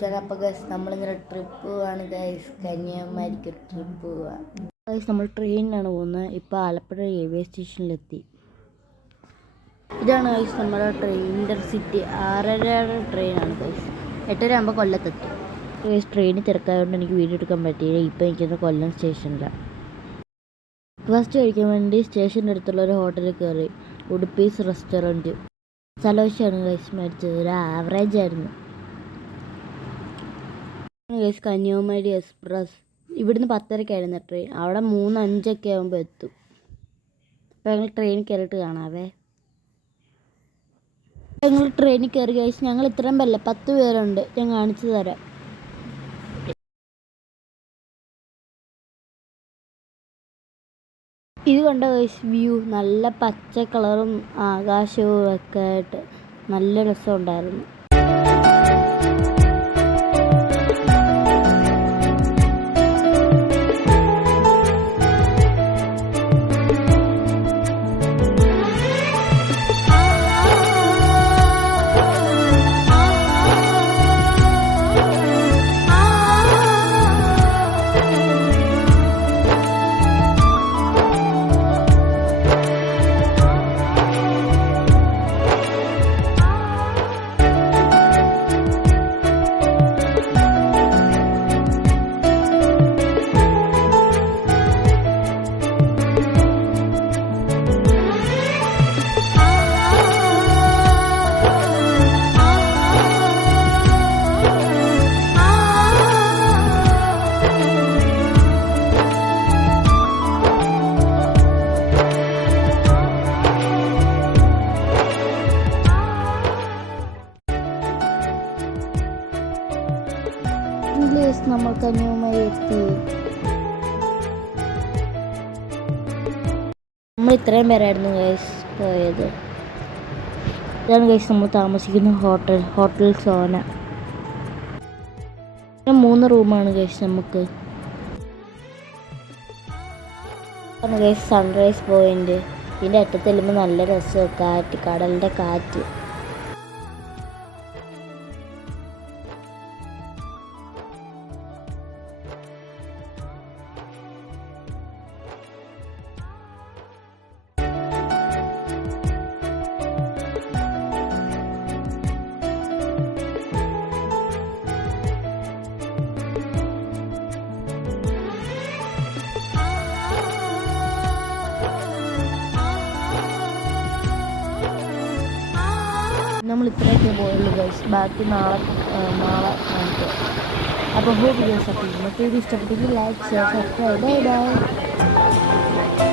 Channel. അപ്പോൾ guys നമ്മളിങ്ങനെ trip പോവാണ് ഗൈസ്. കന്യാകുമാരിക്ക് ട്രിപ്പ് പോവാം ഗൈസ്. നമ്മൾ ട്രെയിനിലാണ് പോകുന്നത്. ഇപ്പോൾ ആലപ്പുഴ റെയിൽവേ സ്റ്റേഷനിലെത്തി. ഇതാണ് ഗൈസ് നമ്മുടെ ട്രെയിൻ. ഇൻ്റർസിറ്റി 6:30 ട്രെയിനാണ് ഗൈസ്. 8:30 ആകുമ്പോൾ കൊല്ലത്തെത്തി ഗൈസ്. ട്രെയിനിൽ തിരക്കായതുകൊണ്ട് എനിക്ക് വീഡിയോ എടുക്കാൻ പറ്റിയില്ല. ഇപ്പോൾ എനിക്കൊന്ന് കൊല്ലം സ്റ്റേഷനിലാണ്. ബ്രേക്ക്ഫാസ്റ്റ് കഴിക്കാൻ വേണ്ടി സ്റ്റേഷൻ്റെ അടുത്തുള്ള ഒരു ഹോട്ടലിൽ കയറി. ഉടുപ്പീസ് റെസ്റ്റോറൻറ്റ്. സ്ഥലവശമാണ് ഗൈസ് മേടിച്ചത്. ഒരു ആവറേജ് ആയിരുന്നു ഗൈസ്. കന്യാകുമാരി എക്സ്പ്രസ്. ഇവിടുന്ന് 10:30 ട്രെയിൻ. അവിടെ 3:05 ആകുമ്പോൾ എത്തും. അപ്പോൾ ഞങ്ങൾ ട്രെയിനിൽ കയറിയിട്ട് കാണാവേ. ഞങ്ങൾ ട്രെയിനിൽ കയറി ഗൈസ്. ഞങ്ങൾ ഇത്രയും പേരല്ല, 10 പേരുണ്ട്. ഞാൻ കാണിച്ചു തരാം. ഇത് കണ്ട ഗൈസ് വ്യൂ. നല്ല പച്ച കളറും ആകാശവും ഒക്കെ ആയിട്ട് നല്ല രസമുണ്ടായിരുന്നു. നമ്മൾ കന്യാകുമാരി എത്തി. നമ്മൾ ഇത്രയും പേരായിരുന്നു ഗൈസ് പോയത്. ഇതാണ് ഗൈസ് നമ്മൾ താമസിക്കുന്ന ഹോട്ടൽ സോന. 3 റൂമാണ് ഗൈസ് നമുക്ക്. Guys sunrise point. ഇതിൻ്റെ അറ്റത്ത് ചെല്ലുമ്പോൾ നല്ല രസമാണ്. കാറ്റ്, കടലിൻ്റെ കാറ്റ്. നമ്മൾ ഇത്രയൊക്കെ പോയുള്ളൂ ഗൈസ്. ബാക്കി നാളെ കാണിക്കാം. അപ്പോൾ വീഡിയോ ഇഷ്ടപ്പെട്ടെങ്കിൽ like, share, subscribe. Bye bye.